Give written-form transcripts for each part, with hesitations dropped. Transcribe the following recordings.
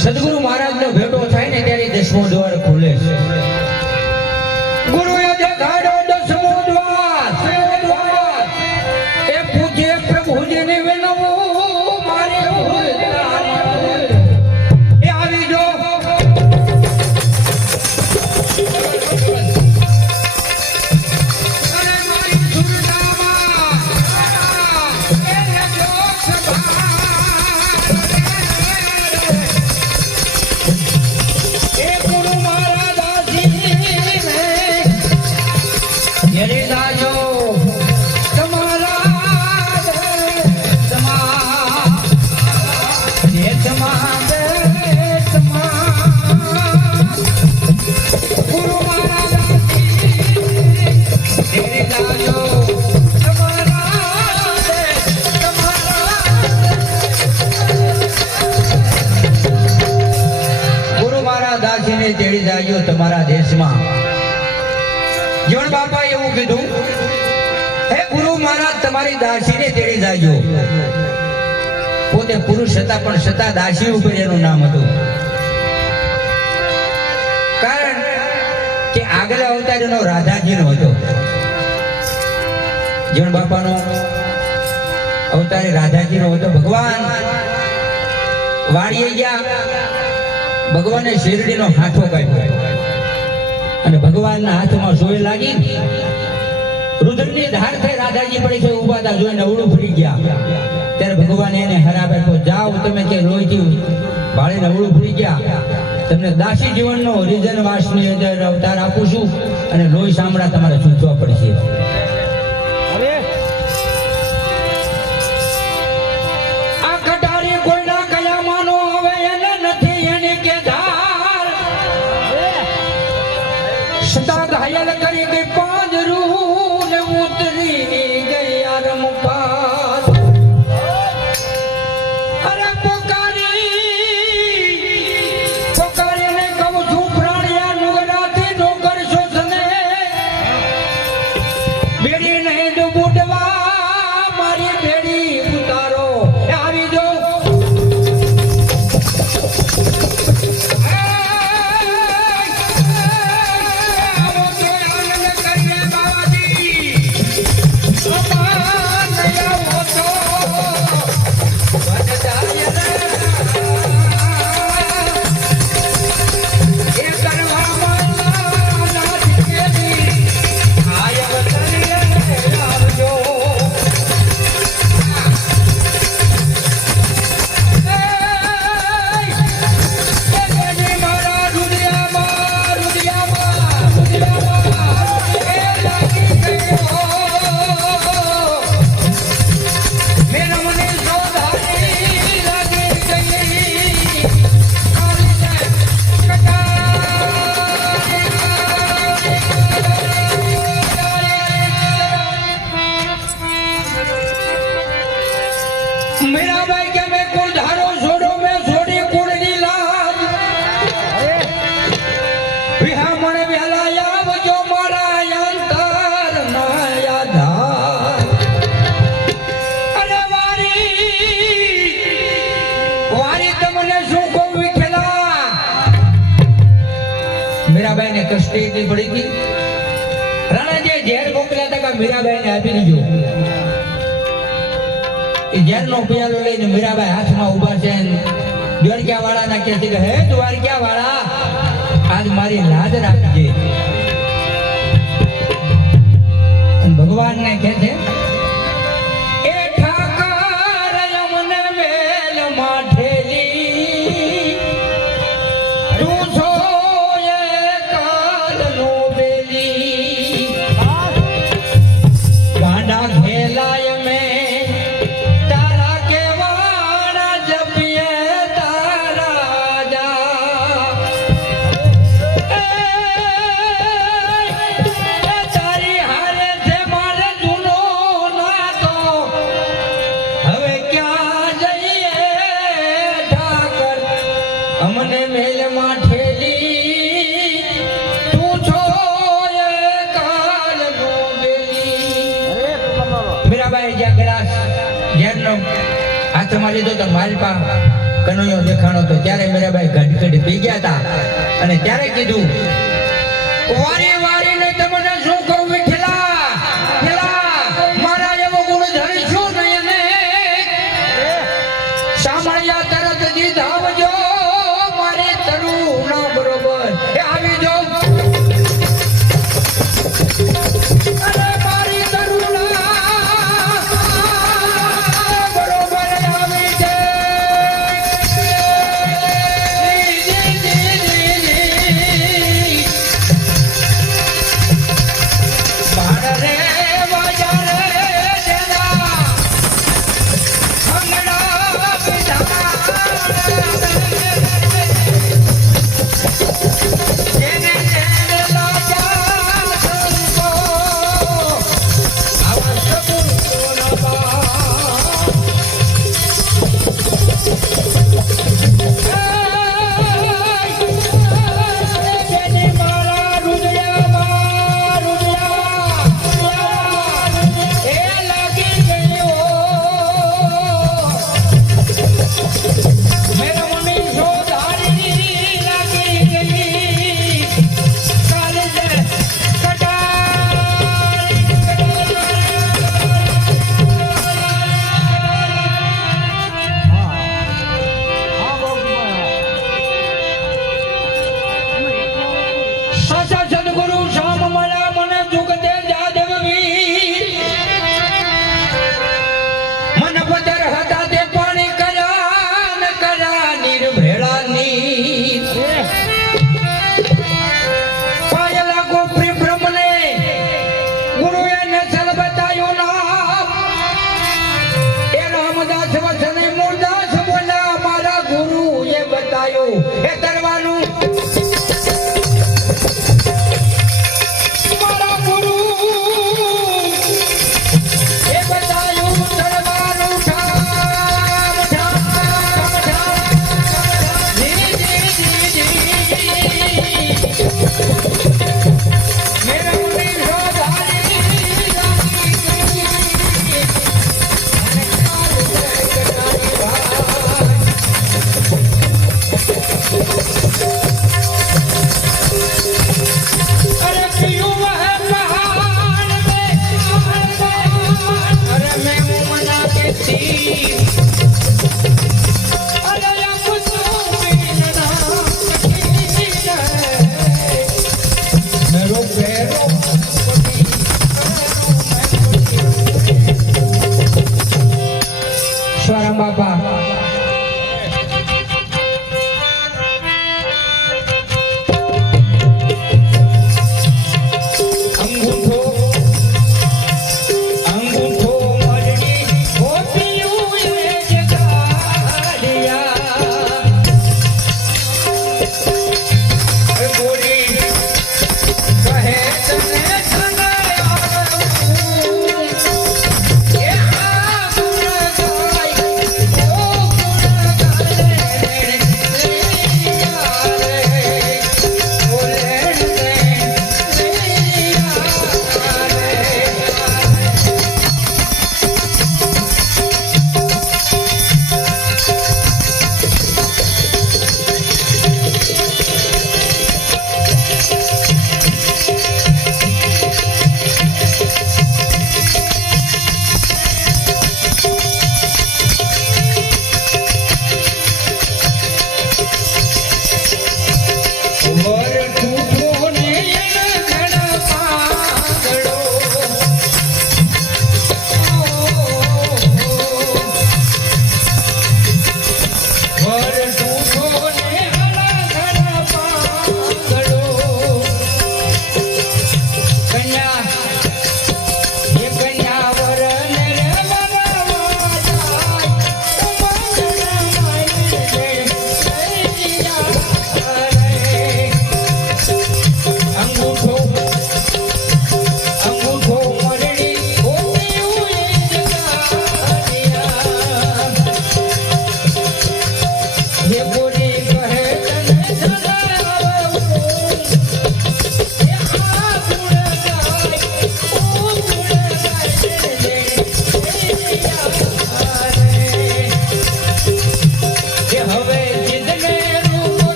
સદગુરુ મહારાજનો ભેટો થાય ને ત્યારે 10મો દ્વાર ખુલે છે. ગુરુએ દેખાડ્યો 10મો દ્વાર એ પૂજે પ્રભુજીને વિનવું મારે એ આવી જો તેડી જાજો તમારા દેશમાં. જીવન બાપા એવું કીધું, હે ગુરુ મહારાજ તમારી દાસીને તેડી જાજો. પોતે પુરુષ હતા પણ છતાં દાસી ઉપર એનું નામ હતું. કારણ કે આગળ અવતાર એનો રાધાજીનો હતો. જીવન બાપાનો અવતાર રાધાજીનો હતો. ભગવાન વાડીએ ગયા, ભગવાને શેરડીનો હાથો કાઢ્યો અને ભગવાનના હાથમાં સોય લાગી. રુદ્રની ધાર થઈ રાધાજી પડી છે, ઉભા હતા જોઈને અવળું ફરી ગયા. ત્યારે ભગવાને એને હરાવે તો જાઓ તમે કે લોહીથી ભાળીને અવળું ફરી ગયા. તમને દાસી જીવનનો હરિજન વાસની અંદર અવતાર આપું છું અને લોહી સાંભળા તમારે ચૂંટવા પડશે. घायल करी गई पांजरू ने उतरी गई आरम पास. अरे पुकारी ने कहूं छू प्राणिया नुगराती नौकर शोषने बेड़ी नहीं तो बुडवा मारी बेड़ी उतारो આવી જો मेरा भाई क्या मैं कुल धारो छोड़ो मैं छोड़ी कुड़नी लाज विहा मने वेलाया वजो मारा अंतर नया धार. अरे वारी तमने શું કો વિખેલા. મીરાબાઈ ને કષ્ટ એટલી પડી ગઈ. રાણાજી ઝેર મોકલ્યા હતા કે મીરાબાઈ ને આપી દીજો. ઝેરનો પિયાલો લઈને મીરાબાઈ હાથમાં ઉભા છે. દ્વારકા વાળા ના કહે છે કે હે દ્વારકા વાળા આજ મારી લાજ રાખજે. ભગવાન ને કહે છે એ ઠાકર અમને મેલ માઠેલી તું છો એ કાલનો બેલી ગાંડા ખેલાય મેં અમને મેલ માઠેલી તું છો એ કાલનો બેલી. મીરાબાઈ જ્યાં ગ્લાસ ઝેરનો હાથમાં લીધો તો માલપા કનૈયો દેખાણો તો ત્યારે મીરાબાઈ ઘડી પી ગયા હતા અને ત્યારે કીધું વારી વારીને તમને શું કહું વિઠલા મારા એવો ગુણ ધરીશું નહીં ને સાંભળ્યા તરત જી ધાવજો મારી તરુણા બરોબર એ આવી જાઓ અરે મારી તરુણા બરોબર આવી છે Hey,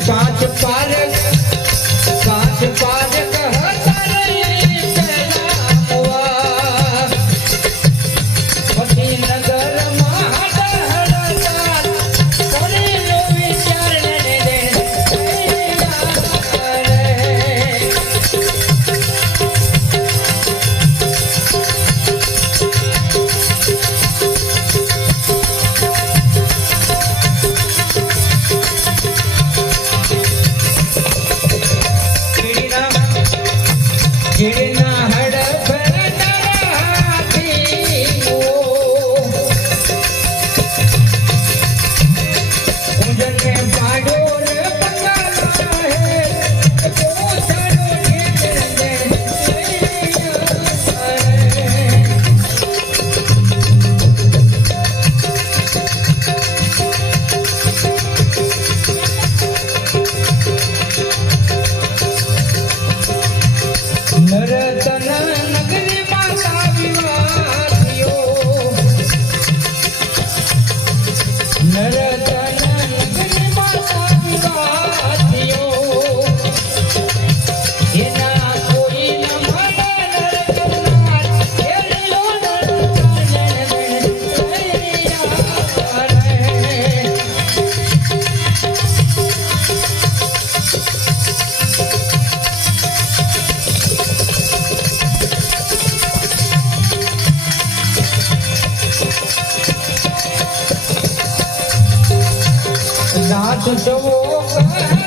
પાંચ પારક નાથ સવો